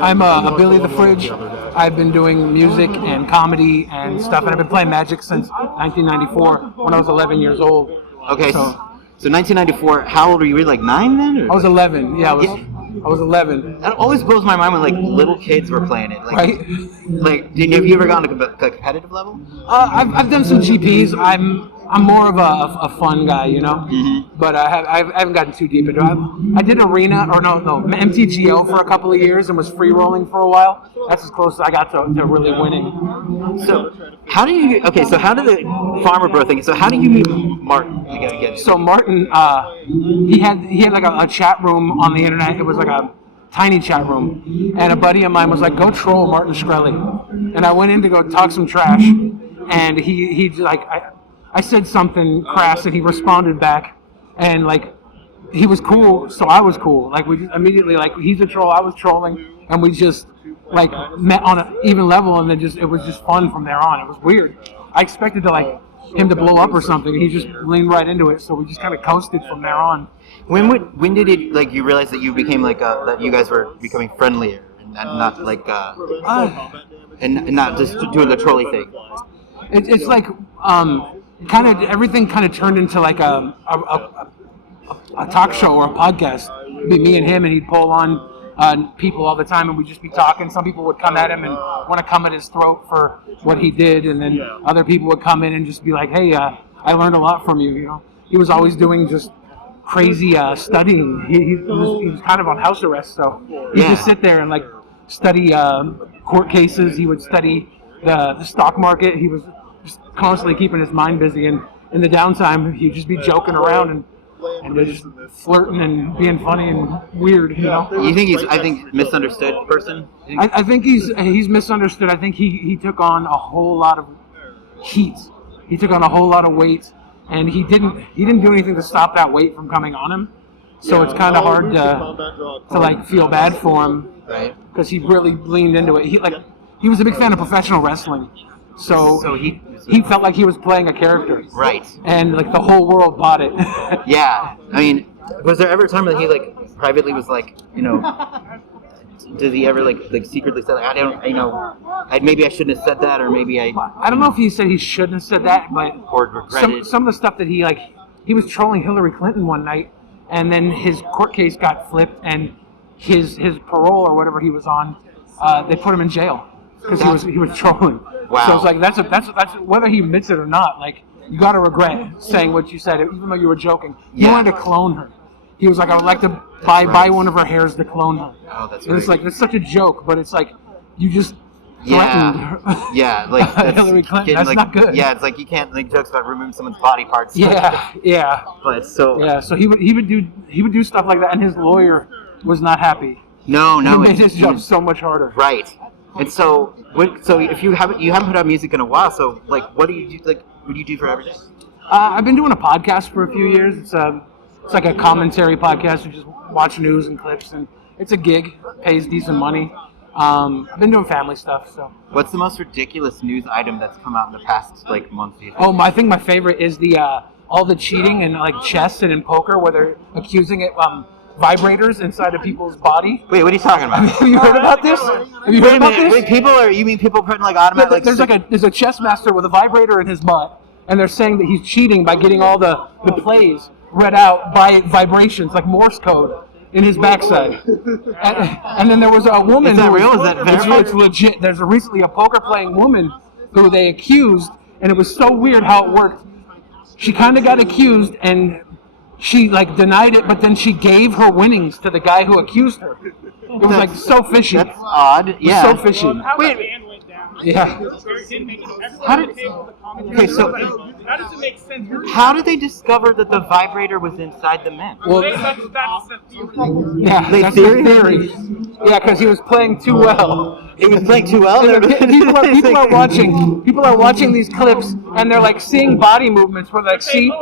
I'm a Billy the Fridge. I've been doing music and comedy and stuff, and I've been playing Magic since 1994 when I was 11 years old. Okay, so 1994. How old were you? Were you like 9 then? Or? I was 11. Yeah, I was 11. That always blows my mind when like little kids were playing it. Like, right? Like, have you ever gotten to a competitive level? I've done some GPs. I'm more of a fun guy, you know. Mm-hmm. But I haven't gotten too deep into it. I did arena or no MTGO for a couple of years and was free rolling for a while. That's as close as I got to really winning. So how do you? Okay, so how did the farmer bro thing? So how do you meet Martin? So Martin, he had like a chat room on the internet. It was like a tiny chat room, and a buddy of mine was like, "Go troll Martin Shkreli," and I went in to go talk some trash, and he like I said something crass, and he responded back, and like he was cool, so I was cool. Like we just immediately like he's a troll, I was trolling, and we just like met on an even level, and then it was just fun from there on. It was weird. I expected to like him to blow up or something. He just leaned right into it, so we just kind of coasted from there on. When did it like you realize that you became like that you guys were becoming friendlier and not like and not just doing the trolley thing? It's like kind of everything kind of turned into like a talk show or a podcast. It'd be me and him, and he'd pull on people all the time, and we'd just be talking. Some people would come at him and want to come at his throat for what he did, and then other people would come in and just be like, "Hey, I learned a lot from you." You know, he was always doing just crazy studying. He was kind of on house arrest, so he'd just sit there and like study court cases. He would study the stock market. He was just constantly keeping his mind busy, and in the downtime, he'd just be joking around and just flirting and being funny and weird, you know. You think he's, misunderstood person? I think he's misunderstood. I think he took on a whole lot of heat. He took on a whole lot of weight, and he didn't do anything to stop that weight from coming on him. So it's kind of hard to like feel bad for him, right? Because he really leaned into it. He was a big fan of professional wrestling. So he felt like he was playing a character. Right. And like the whole world bought it. Yeah. I mean, was there ever a time that he like privately was like, you know, did he ever like secretly say like, maybe I shouldn't have said that, or maybe I don't know if he said he shouldn't have said that, but or regretted some of the stuff that he was trolling Hillary Clinton one night, and then his court case got flipped, and his parole or whatever he was on, they put him in jail because he was trolling. Wow. So it's like that's whether he admits it or not. Like you got to regret saying what you said, even though you were joking. He wanted to clone her. He was like, I would like to buy one of her hairs to clone her. Oh, that's and it's like it's such a joke, but it's like you just threatened her. Yeah, like Hillary Clinton. That's not good. Yeah, it's like you can't make jokes about removing someone's body parts. Yeah. But so he would do stuff like that, and his lawyer was not happy. No, he made his job so much harder. Right. And so if you haven't put out music in a while, so like what do you do? Like what do you do for everything? I've been doing a podcast for a few years. It's like a commentary podcast. You just watch news and clips, and it's a gig. Pays decent money. I've been doing family stuff. So. What's the most ridiculous news item that's come out in the past like month? I think my favorite is the all the cheating in like chess and in poker, where they're accusing it. Vibrators inside of people's body. Wait, what are you talking about? Have you heard about this? Have you heard about this? Wait, you mean people putting like automatic? There's a chess master with a vibrator in his butt, and they're saying that he's cheating by getting all the plays read out by vibrations, like Morse code, in his backside. And then there was a woman. Is that real? Is that verified? It's legit. There's recently a poker playing woman who they accused, and it was so weird how it worked. She kind of got accused and. She like denied it, but then she gave her winnings to the guy who accused her. It was like so fishy. That's odd. Yeah. So fishy. Wait. Yeah. How did it make sense? How did they discover that the vibrator was inside the man? Well, yeah, that's the theory. Yeah, because he was playing too well. He was playing too well. People are watching these clips, and they're like seeing body movements where like see.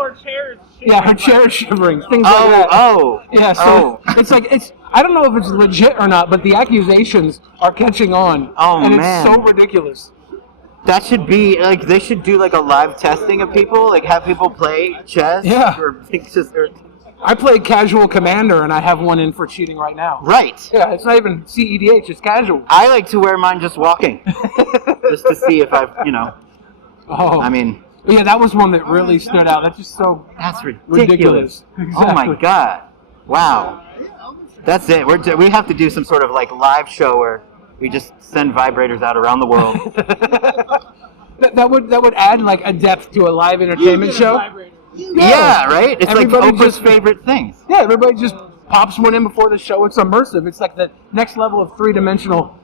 Her chair is shivering. Things like that. Yeah. So it's like I don't know if it's legit or not, but the accusations are catching on. It's so ridiculous. That should be like they should do like a live testing of people, like have people play chess. Yeah. Or I play casual commander, and I have one in for cheating right now. Right. Yeah, it's not even CEDH, it's casual. I like to wear mine just walking, just to see if I've, Oh. I mean, yeah, that was one that really stood out. That's just so that's ridiculous. Oh my god! Wow, that's it. We have to do some sort of like live show where we just send vibrators out around the world. that would add like a depth to a live entertainment show. Yeah, right. It's Everybody like Oprah's just- favorite things. Yeah, everybody just pops one in before the show. It's immersive. It's like the next level of three-dimensional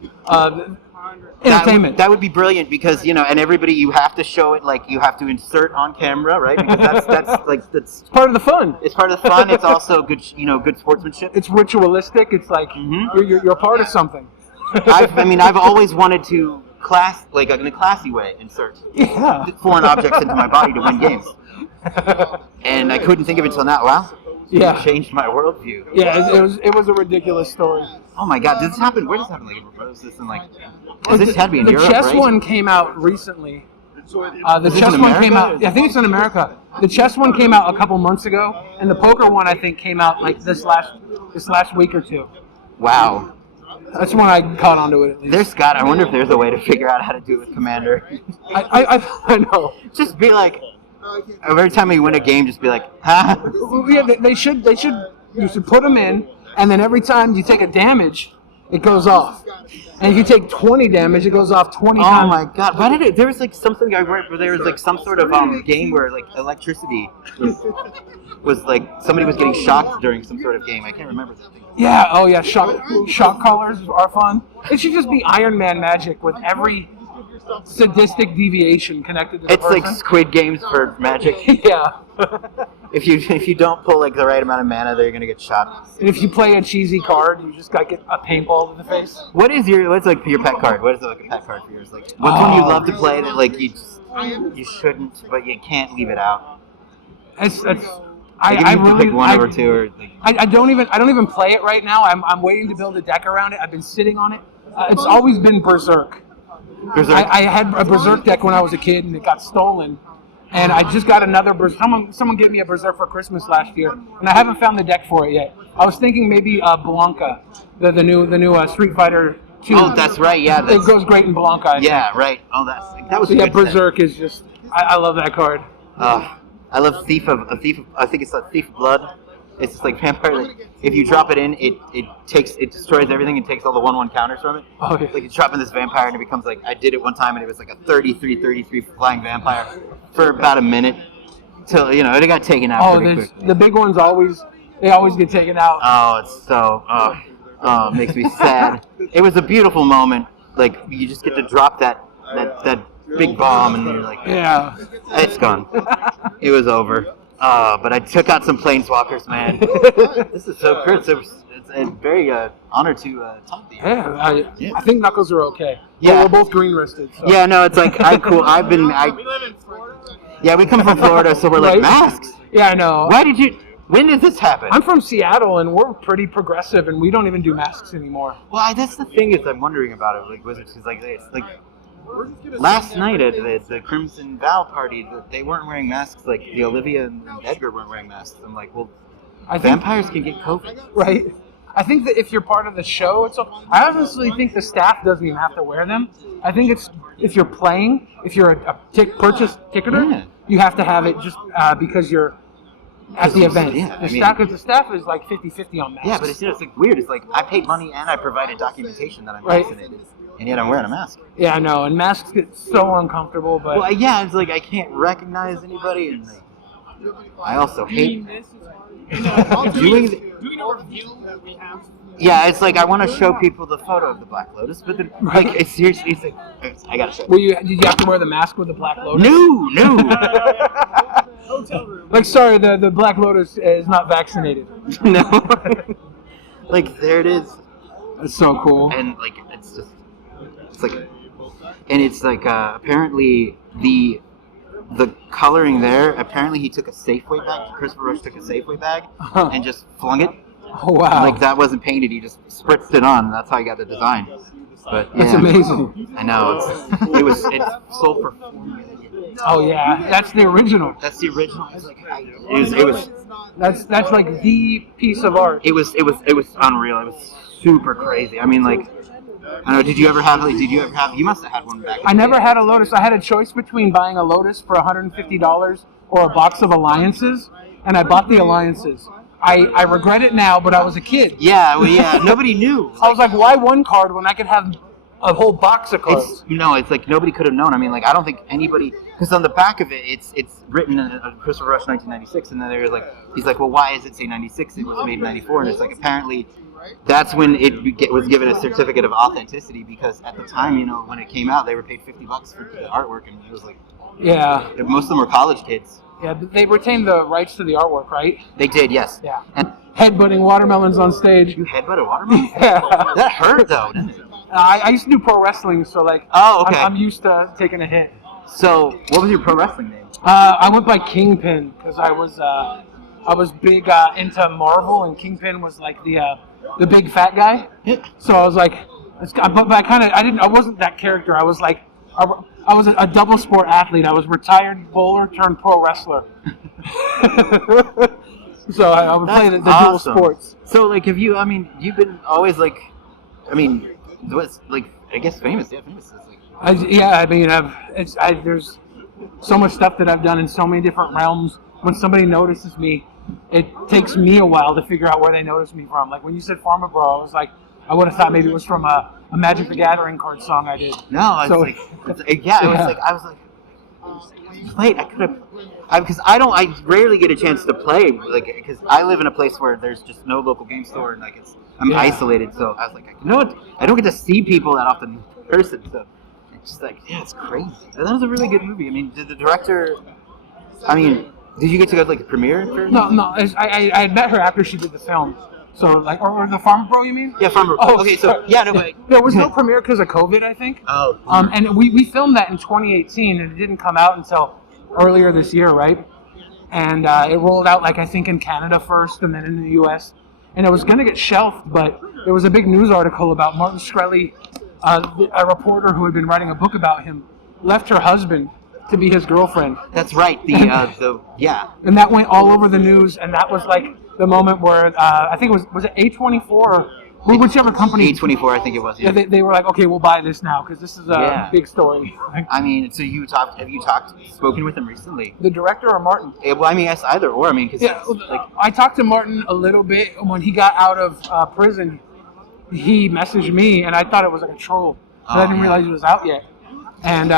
entertainment. That would be brilliant because and everybody you have to show it like you have to insert on camera, right? Because that's part of the fun. It's part of the fun. It's also good, good sportsmanship. It's ritualistic. It's like you're part of something. I've always wanted to in a classy way insert foreign objects into my body to win games, and I couldn't think of it until now. Wow, Yeah. it changed my worldview. Yeah, it was a ridiculous story. Oh my god, did this happen? Where does this happen? Like, was this in this had to be in the Europe, chess right? one came out recently. The Is this chess in one came America? out. Yeah, I think it's in America. The chess one came out a couple months ago, and the poker one I think came out like this last week or two. Wow. That's when I caught onto it at least. I wonder if there's a way to figure out how to do it with Commander. I know. Just be like, every time you win a game, just be like, huh? Well, yeah, they should. You should put them in, and then every time you take a damage, it goes off. And if you take 20 damage, it goes off 20 Oh times. my god! Why did it? There was like something I read where there was like some sort of game where like electricity was like somebody was getting shocked during some sort of game. I can't remember that thing. Yeah. Oh yeah. Shock collars are fun. It should just be Iron Man magic with every sadistic deviation connected to the It's person. like Squid Games for Magic. Yeah. If you don't pull like the right amount of mana, then you're gonna get shot. And if you play a cheesy card, you just gotta get a paintball to the face. What's like your pet card? What is like a pet card for yours? Like what's one you love to play that like you shouldn't, but you can't leave it out? I You have to really pick one or two or like. I don't even play it right now. I'm waiting to build a deck around it. I've been sitting on it. It's always been Berserk. I had a Berserk deck when I was a kid, and it got stolen. And I just got another Berserk. Someone gave me a Berserk for Christmas last year, and I haven't found the deck for it yet. I was thinking maybe Blanca, the new Street Fighter 2. Oh, that's right. Yeah. It goes great in Blanca. I think. Yeah. Right. Oh, that was. So a yeah, good set. Berserk is just. I love that card. I love Thief of I think it's a Thief of Blood. It's just like vampire. Like, if you drop it in, it destroys everything and takes all the 1/1 counters from it. Oh yeah. Like you drop in this vampire and it becomes like I did it one time and it was like a 33 flying vampire for about a minute till it got taken out pretty quick. The big ones always get taken out. Oh, it's so it makes me sad. It was a beautiful moment. Like you just get to drop that big bomb and you're like, Yeah. it's gone. It was over. But I took out some planeswalkers, man. This is so good. It's a very honor to talk to you. I think Knuckles are okay. Yeah. We're both green wristed. So. Yeah, no, it's like cool. We live in Florida. Yeah, we come from Florida, so we're like Right? masks. Yeah, I know. When did this happen? I'm from Seattle, and we're pretty progressive, and we don't even do masks anymore. Well, that's the thing is I'm wondering about it. Like Wizards is like it's like last night at the Crimson Vow party, they weren't wearing masks. Like the Olivia and Edgar weren't wearing masks. I'm like, well, I think, vampires can get COVID. right? I think that if you're part of the show, I honestly think the staff doesn't even have to wear them. I think it's if you're playing, if you're a purchase ticketer, Yeah. you have to have it just because you're at the event. Yeah, The staff is like 50-50 on masks. Yeah, but it's like weird. It's like I paid money and I provided documentation that I'm Right. vaccinated, and yet I'm wearing a mask. Yeah, I know, and masks get so uncomfortable. But Well, yeah, it's like I can't recognize anybody, and like, I also hate. Doing a review that we have. Yeah, it's like I want to show people the photo of the Black Lotus, but then like it's seriously, it's like I gotta show. did you have to wear the mask with the Black Lotus? No. Hotel room. Like, sorry, the Black Lotus is not vaccinated. No. Like there it is, That's so cool. and like it's like, and it's like apparently the coloring there. Apparently he took a Safeway bag. Christopher Rush took a Safeway bag and just flung it. Oh, wow. Like that wasn't painted. He just spritzed it on. And that's how he got the design. But That's yeah, amazing. I know. It's sold for $4 million. Oh yeah, that's the original. That's the original. It was That's like the piece of art. it was unreal. It was super crazy. I mean, like, I don't know. Did you ever have? You must have had one back. I never had a Lotus. I had a choice between buying a Lotus for $150 or a box of Alliances, and I bought the Alliances. I regret it now, but I was a kid. Yeah, well, yeah. Nobody knew. I was like, why one card when I could have a whole box of cards? It's like nobody could have known. I mean, like, I don't think anybody, because on the back of it, it's written in Christopher Rush 1996, and then there's like, he's like, well, why does it say 96? It was made in 94, and it's like, apparently that's when it was given a certificate of authenticity, because at the time, you know, when it came out, they were paid $50 for the artwork, and it was like, yeah, most of them were college kids. Yeah, they retained the rights to the artwork, right? They did, yes. Yeah. And headbutting watermelons on stage. you headbutt a watermelon? Yeah. That hurt, though, didn't it? I used to do pro wrestling, so like, Oh, okay. I'm used to taking a hit. So, what was your pro wrestling name? I went by Kingpin because I was big into Marvel, and Kingpin was like the big fat guy. Yeah. So I was like, but I wasn't that character. I was like, I was a double sport athlete. I was retired bowler turned pro wrestler. So I would play the dual sports. So, like, you've been always like, what's like, I guess famous, yeah, famous. Is like, There's so much stuff that I've done in so many different realms. When somebody notices me, it takes me a while to figure out where they notice me from. Like when you said Farmer Bro, I was like, I would have thought maybe it was from a Magic the Gathering card song I did. No, it was like, I was like, wait, I could have, because I rarely get a chance to play, like, because I live in a place where there's just no local game store, and like I'm isolated, so I was like, you know what, I don't get to see people that often in person, so it's just like, yeah, it's crazy. And that was a really good movie. I mean, did the director, did you get to go to like the premiere? No, I had met her after she did the film. So, like, or the Farmer Bro, you mean? Yeah, Farmer Bro. Okay, so, yeah, no, but... There was no premiere because of COVID, I think. Oh. And we filmed that in 2018, and it didn't come out until earlier this year, right? And it rolled out, like, I think in Canada first, and then in the U.S. And it was going to get shelved, but there was a big news article about Martin Shkreli, a reporter who had been writing a book about him, left her husband to be his girlfriend. That's right, yeah. And that went all over the news, and that was, like, the moment where I think it was it A24 or whichever company. A24, I think it was. Yeah, they were like, okay, we'll buy this now because this is a big story. I mean, so have you spoken with him recently? The director or Martin? Yeah, well, I mean, yes, either or. I mean, because I talked to Martin a little bit when he got out of prison. He messaged me, and I thought it was like a troll. I didn't realize he was out yet. And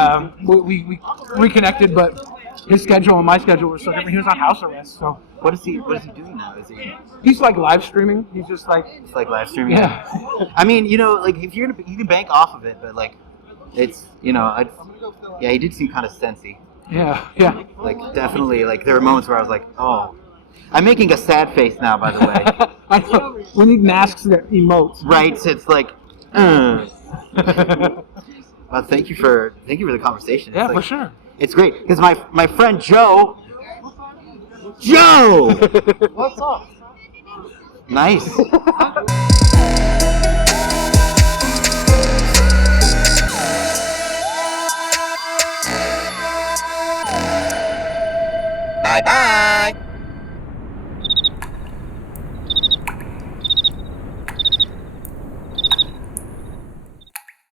we reconnected, but his schedule and my schedule were so different. He was on house arrest, so. What is he doing now? He's like live streaming. He's just like. It's like live streaming. Yeah. I mean, you know, like if you can bank off of it, but like, it's he did seem kind of sensy. Yeah. Like definitely, like there were moments where I was like, oh, I'm making a sad face now. By the way. I know. We need masks that emote. Right. So it's like. Well, thank you for the conversation. Yeah, for sure. It's great because my friend Joe. What's up? Nice.